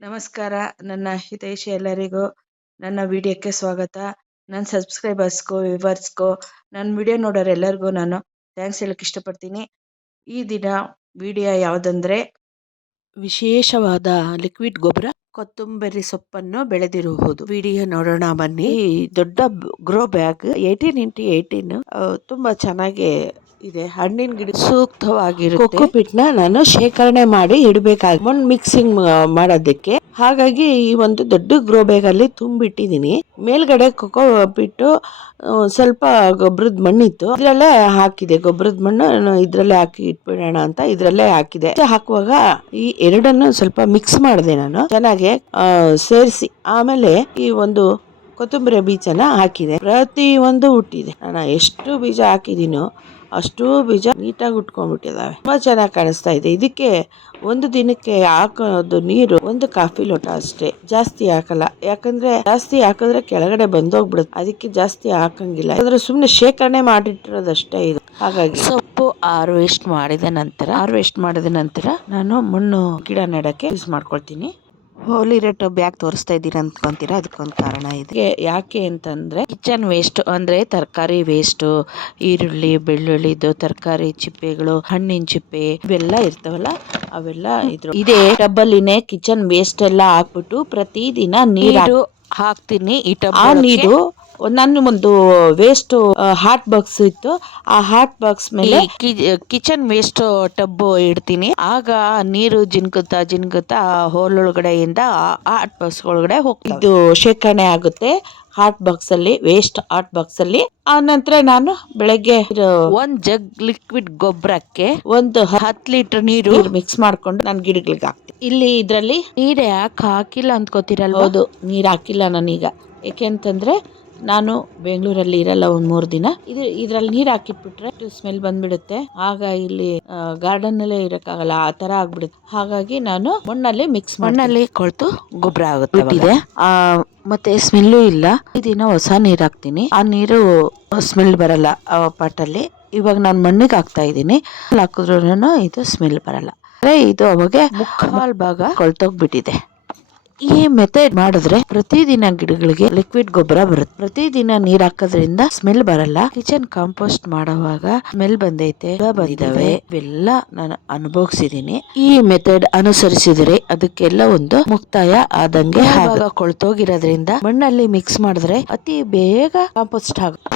ನಮಸ್ಕಾರ. ನನ್ನ ಹಿತೈಷಿ ಎಲ್ಲರಿಗೂ ನನ್ನ ವಿಡಿಯೋಕ್ಕೆ ಸ್ವಾಗತ. ನನ್ನ ಸಬ್ಸ್ಕ್ರೈಬರ್ಸ್ಗೂ ವಿವರ್ಸ್ಗೂ ನನ್ನ ವಿಡಿಯೋ ನೋಡೋರು ಎಲ್ಲರಿಗೂ ನಾನು ಥ್ಯಾಂಕ್ಸ್ ಹೇಳಕ್ಕೆ ಇಷ್ಟಪಡ್ತೀನಿ. ಈ ದಿನ ವಿಡಿಯೋ ಯಾವುದಂದ್ರೆ ವಿಶೇಷವಾದ ಲಿಕ್ವಿಡ್ ಗೊಬ್ಬರ ಕೊತ್ತಂಬರಿ ಸೊಪ್ಪನ್ನು ಬೆಳೆದಿರುವುದು. ವಿಡಿಯೋ ನೋಡೋಣ ಬನ್ನಿ. ಈ ದೊಡ್ಡ grow bag eighteen into eighteen ತುಂಬಾ ಚೆನ್ನಾಗಿ ಇದೆ. ಹಣ್ಣಿನ ಗಿಡ ಸೂಕ್ತವಾಗಿರುತ್ತೆ. ಕೋಕೋಪಿಟ್ನ ನಾನು ಶೇಖರಣೆ ಮಾಡಿ ಇಡಬೇಕಾಗಿ ಮಣ್ಣು ಮಿಕ್ಸಿಂಗ್ ಮಾಡೋದಕ್ಕೆ. ಹಾಗಾಗಿ ಈ ಒಂದು ದೊಡ್ಡ ಗ್ರೋ ಬ್ಯಾಗ್ ಅಲ್ಲಿ ತುಂಬಿಟ್ಟಿದೀನಿ ಮೇಲ್ಗಡೆ ಕೊಕೋ ಬಿಟ್ಟು ಸ್ವಲ್ಪ ಗೊಬ್ಬರದ ಮಣ್ಣಿತ್ತು. ಇದ್ರಲ್ಲೇ ಹಾಕಿದೆ. ಗೊಬ್ಬರದ ಮಣ್ಣು ಇದ್ರಲ್ಲೇ ಹಾಕಿ ಇಟ್ಬಿಡೋಣ ಅಂತ ಇದ್ರಲ್ಲೇ ಹಾಕಿದೆ. ಹಾಕುವಾಗ ಈ ಎರಡನ್ನು ಸ್ವಲ್ಪ ಮಿಕ್ಸ್ ಮಾಡಿದೆ ನಾನು. ಚೆನ್ನಾಗಿ ಸೇರಿಸಿ. ಆಮೇಲೆ ಈ ಒಂದು ಕೊತ್ತಂಬರಿ ಬೀಜನ ಹಾಕಿದೆ. ಪ್ರತಿ ಒಂದು ಹುಟ್ಟಿದೆ. ನಾನು ಎಷ್ಟು ಬೀಜ ಹಾಕಿದೀನೋ ಅಷ್ಟು ಬೀಜ ನೀಟಾಗಿ ಉಟ್ಕೊಂಡ್ಬಿಟ್ಟಿದಾವೆ. ತುಂಬಾ ಚೆನ್ನಾಗಿ ಕಾಣಿಸ್ತಾ ಇದೆ. ಇದಕ್ಕೆ ಒಂದು ದಿನಕ್ಕೆ ಹಾಕೋದು ನೀರು ಒಂದು ಕಾಫಿ ಲೋಟ ಅಷ್ಟೇ. ಜಾಸ್ತಿ ಹಾಕಲ್ಲ. ಯಾಕಂದ್ರೆ ಜಾಸ್ತಿ ಹಾಕಿದ್ರೆ ಕೆಳಗಡೆ ಬಂದೋಗ್ಬಿಡುತ್ತೆ. ಅದಕ್ಕೆ ಜಾಸ್ತಿ ಹಾಕಂಗಿಲ್ಲ. ಯಾಕಂದ್ರೆ ಸುಮ್ಮನೆ ಶೇಖರಣೆ ಮಾಡಿಟ್ಟಿರೋದಷ್ಟೇ ಇದು. ಹಾಗಾಗಿ ಸೊಪ್ಪು ಹಾರ್ವೆಸ್ಟ್ ಮಾಡಿದ ನಂತರ, ಹಾರ್ವೆಸ್ಟ್ ಮಾಡಿದ ನಂತರ ನಾನು ಮಣ್ಣು ಗಿಡ ನೆಡಕ್ಕೆ ಯೂಸ್ ಮಾಡ್ಕೊಳ್ತೀನಿ. ಹೋಲಿ ರೇಟ್ ಬ್ಯಾಗ್ ತೋರಿಸ್ತಾ ಇದ್ದೀರಾ ಅಂದ್ಕೊಂತೀರಾ ಅದಕ್ಕೊಂದು ಕಾರಣ ಇದೆ. ಯಾಕೆ ಅಂತಂದ್ರೆ ಕಿಚನ್ ವೇಸ್ಟ್ ಅಂದ್ರೆ ತರಕಾರಿ ವೇಸ್ಟ್ ಈರುಳ್ಳಿ ಬೆಳ್ಳುಳ್ಳಿದು ತರಕಾರಿ ಚಿಪ್ಪೆಗಳು ಹಣ್ಣಿನ ಚಿಪ್ಪೆ ಇವೆಲ್ಲ ಇರ್ತಾವಲ್ಲ ಅವೆಲ್ಲ ಇದ್ರು. ಇದೇ ಟಬ್ಬಲ್ಲಿನೇ ಕಿಚನ್ ವೇಸ್ಟ್ ಎಲ್ಲ ಹಾಕ್ಬಿಟ್ಟು ಪ್ರತಿದಿನ ನೀರು ಹಾಕ್ತೀನಿ ಈ ಟಬ್ ಆ ನೀರು ನನ್ನ ಒಂದು ವೇಸ್ಟ್ ಹಾಟ್ ಬಾಕ್ಸ್ ಇತ್ತು. ಆ ಹಾಟ್ ಬಾಕ್ಸ್ ಮೇಲೆ ಕಿಚನ್ ವೇಸ್ಟ್ ಟಬ್ ಇಡ್ತೀನಿ. ಆಗ ನೀರು ಜಿನ್ಕುತ್ತಾ ಜಿನ್ಕುತ್ತಾ ಹೋಲ್ ಒಳಗಡೆಯಿಂದ ಹಾಟ್ ಬಾಕ್ಸ್ ಒಳಗಡೆ ಹೋಗ್ತಿದ್ದು ಇದು ಶೇಖರಣೆ ಆಗುತ್ತೆ. ಹಾಟ್ ಬಾಕ್ಸ್ ಅಲ್ಲಿ ವೇಸ್ಟ್ ಹಾಟ್ ಬಾಕ್ಸ್ ಅಲ್ಲಿ. ಆ ನಂತರ ನಾನು ಬೆಳಗ್ಗೆ ಒಂದ್ ಜಗ್ ಲಿಕ್ವಿಡ್ ಗೊಬ್ಬರಕ್ಕೆ ಒಂದು ಹತ್ತು ಲೀಟರ್ ನೀರು ಮಿಕ್ಸ್ ಮಾಡ್ಕೊಂಡು ನಾನು ಗಿಡಗಳಿಗೆ ಹಾಕ್ತೀನಿ. ಇಲ್ಲಿ ಇದರಲ್ಲಿ ನೀರೇ ಯಾಕೆ ಹಾಕಿಲ್ಲ ಅಂದ್ಕೋತಿರಲ್ಲ ಹೌದು ನೀರ್ ಹಾಕಿಲ್ಲ ನಾನೀಗ. ಯಾಕೆ ಅಂತಂದ್ರೆ ನಾನು ಬೆಂಗಳೂರಲ್ಲಿ ಇರಲ್ಲ ಒಂದ್ ಮೂರು ದಿನ. ಇದು ಇದ್ರಲ್ಲಿ ನೀರ್ ಹಾಕಿಟ್ಬಿಟ್ರೆ ಸ್ಮೆಲ್ ಬಂದ್ಬಿಡುತ್ತೆ. ಆಗ ಇಲ್ಲಿ ಗಾರ್ಡನ್ ಅಲ್ಲೇ ಇರಕ್ಕಾಗಲ್ಲ ಆ ತರ ಆಗ್ಬಿಡುತ್ತೆ. ಹಾಗಾಗಿ ನಾನು ಮಣ್ಣಲ್ಲಿ ಮಿಕ್ಸ್ ಮಣ್ಣಲ್ಲಿ ಕೊಳ್ತು ಗೊಬ್ಬರ ಆಗುತ್ತೆ ಆ ಮತ್ತೆ ಸ್ಮೆಲ್ಲು ಇಲ್ಲ. ಈ ದಿನ ಹೊಸ ನೀರ್ ಹಾಕ್ತೀನಿ. ಆ ನೀರು ಸ್ಮೆಲ್ ಬರಲ್ಲ ಆ ಪಾಟಲ್ಲಿ. ಇವಾಗ ನಾನು ಮಣ್ಣಿಗೆ ಹಾಕ್ತಾ ಇದ್ದೀನಿ. ಹಾಕಿದ್ರು ಇದು ಸ್ಮೆಲ್ ಬರಲ್ಲ. ಇದು ಅವಾಗ ಮುಕ್ಕಾಲ್ ಭಾಗ ಕೊಳ್ತೋಗ್ಬಿಟ್ಟಿದೆ. ಈ ಮೆಥಡ್ ಮಾಡಿದ್ರೆ ಪ್ರತಿದಿನ ಗಿಡಗಳಿಗೆ ಲಿಕ್ವಿಡ್ ಗೊಬ್ಬರ ಬರುತ್ತೆ. ಪ್ರತಿದಿನ ನೀರ್ ಹಾಕೋದ್ರಿಂದ ಸ್ಮೆಲ್ ಬರಲ್ಲ. ಕಿಚನ್ ಕಾಂಪೋಸ್ಟ್ ಮಾಡುವಾಗ ಸ್ಮೆಲ್ ಬಂದೈತೆ ಬಂದಿದಾವೆ. ಇವೆಲ್ಲ ನಾನು ಅನುಭವಿಸಿದೀನಿ. ಈ ಮೆಥಡ್ ಅನುಸರಿಸಿದ್ರೆ ಅದಕ್ಕೆಲ್ಲ ಒಂದು ಮುಕ್ತಾಯ ಆದಂಗೆ ಕೊಳ್ತೋಗಿರೋದ್ರಿಂದ ಮಣ್ಣಲ್ಲಿ ಮಿಕ್ಸ್ ಮಾಡಿದ್ರೆ ಅತಿ ಬೇಗ ಕಾಂಪೋಸ್ಟ್ ಆಗುತ್ತೆ.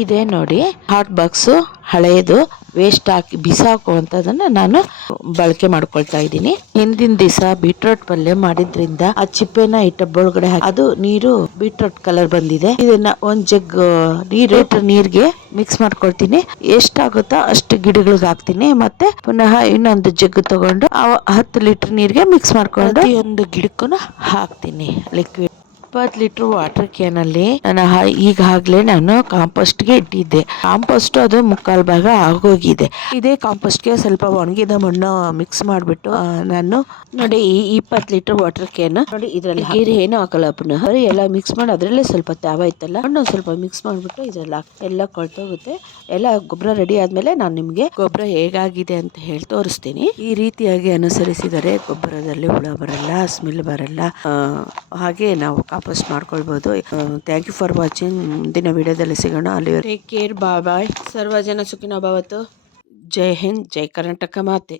ಇದೆ ನೋಡಿ ಹಾಟ್ ಬಾಕ್ಸ್ ಹಳೆಯದು ವೇಸ್ಟ್ ಹಾಕಿ ಬಿಸಾಕುವಂಥದ್ದನ್ನು ನಾನು ಬಳಕೆ ಮಾಡ್ಕೊಳ್ತಾ ಇದ್ದೀನಿ. ಹಿಂದಿನ ದಿವಸ ಬೀಟ್ರೋಟ್ ಪಲ್ಯ ಮಾಡಿದ್ರಿಂದ ಆ ಚಿಪ್ಪೆನ ಇಟ್ಟ ಒಳಗಡೆ ಅದು ನೀರು ಬೀಟ್ರೋಟ್ ಕಲರ್ ಬಂದಿದೆ. ಇದನ್ನ ಒಂದ್ ಜಗ್ ನೀರು ನೀರಿಗೆ ಮಿಕ್ಸ್ ಮಾಡ್ಕೊಳ್ತೀನಿ. ಎಷ್ಟಾಗುತ್ತೋ ಅಷ್ಟು ಗಿಡಗಳಿಗೆ ಹಾಕ್ತೀನಿ. ಮತ್ತೆ ಪುನಃ ಇನ್ನೊಂದು ಜಗ್ ತಗೊಂಡು ಹತ್ತು ಲೀಟರ್ ನೀರಿಗೆ ಮಿಕ್ಸ್ ಮಾಡ್ಕೊಂಡು ಒಂದು ಗಿಡಕ್ಕೂ ಹಾಕ್ತೀನಿ. ಲಿಕ್ವಿಡ್ ಇಪ್ಪತ್ತು ಲೀಟರ್ ವಾಟರ್ ಕ್ಯಾನ್ ಅಲ್ಲಿ ನಾನು ಈಗಾಗಲೇ ನಾನು ಕಾಂಪೋಸ್ಟ್ಗೆ ಇಟ್ಟಿದ್ದೆ. ಕಾಂಪೋಸ್ಟ್ ಅದು ಮುಕ್ಕಾಲ್ ಭಾಗ ಆಗೋಗಿದೆ. ಇದೇ ಕಾಂಪೋಸ್ಟ್ಗೆ ಸ್ವಲ್ಪ ಒಣಗಿದ ಮಣ್ಣು ಮಿಕ್ಸ್ ಮಾಡಿಬಿಟ್ಟು ನಾನು ನೋಡಿ ಈ ಇಪ್ಪತ್ತು ಲೀಟರ್ ವಾಟರ್ ಕ್ಯಾನ್ ನೋಡಿ ಇದರಲ್ಲಿ ನೀರು ಏನು ಹಾಕಲ್ಲ ಪುನಃ. ಎಲ್ಲ ಮಿಕ್ಸ್ ಮಾಡಿ, ಅದರಲ್ಲೇ ಸ್ವಲ್ಪ ತ್ಯಾವ ಇತ್ತಲ್ಲ. ಮಣ್ಣು ಸ್ವಲ್ಪ ಮಿಕ್ಸ್ ಮಾಡಿಬಿಟ್ಟು ಇದರಲ್ಲಿ ಎಲ್ಲ ಕೊಳ್ತೋಗುತ್ತೆ. ಎಲ್ಲ ಗೊಬ್ಬರ ರೆಡಿ ಆದ್ಮೇಲೆ ನಾನು ನಿಮಗೆ ಗೊಬ್ಬರ ಹೇಗಾಗಿದೆ ಅಂತ ಹೇಳಿ ತೋರಿಸ್ತೀನಿ. ಈ ರೀತಿಯಾಗಿ ಅನುಸರಿಸಿದರೆ ಗೊಬ್ಬರದಲ್ಲಿ ಹುಳ ಬರಲ್ಲ ಸ್ಮೆಲ್ ಬರಲ್ಲ. ಹಾಗೆ ನಾವು ವಾಪಸ್ ಮಾಡ್ಕೊಳ್ಬೋದು. ಥ್ಯಾಂಕ್ ಯು ಫಾರ್ ವಾಚಿಂಗ್ ಮುಂದಿನ ವಿಡಿಯೋದಲ್ಲಿ ಸಿಗೋಣ. ಅಲ್ಲಿ ಟೇಕ್ ಕೇರ್ ಬಾಯ್ ಬಾಯ್ ಸರ್ವ ಜನ ಸುಖಿನ ಭವತ್ತು. ಜೈ ಹಿಂದ್, ಜೈ ಕರ್ನಾಟಕ ಮಾತೆ.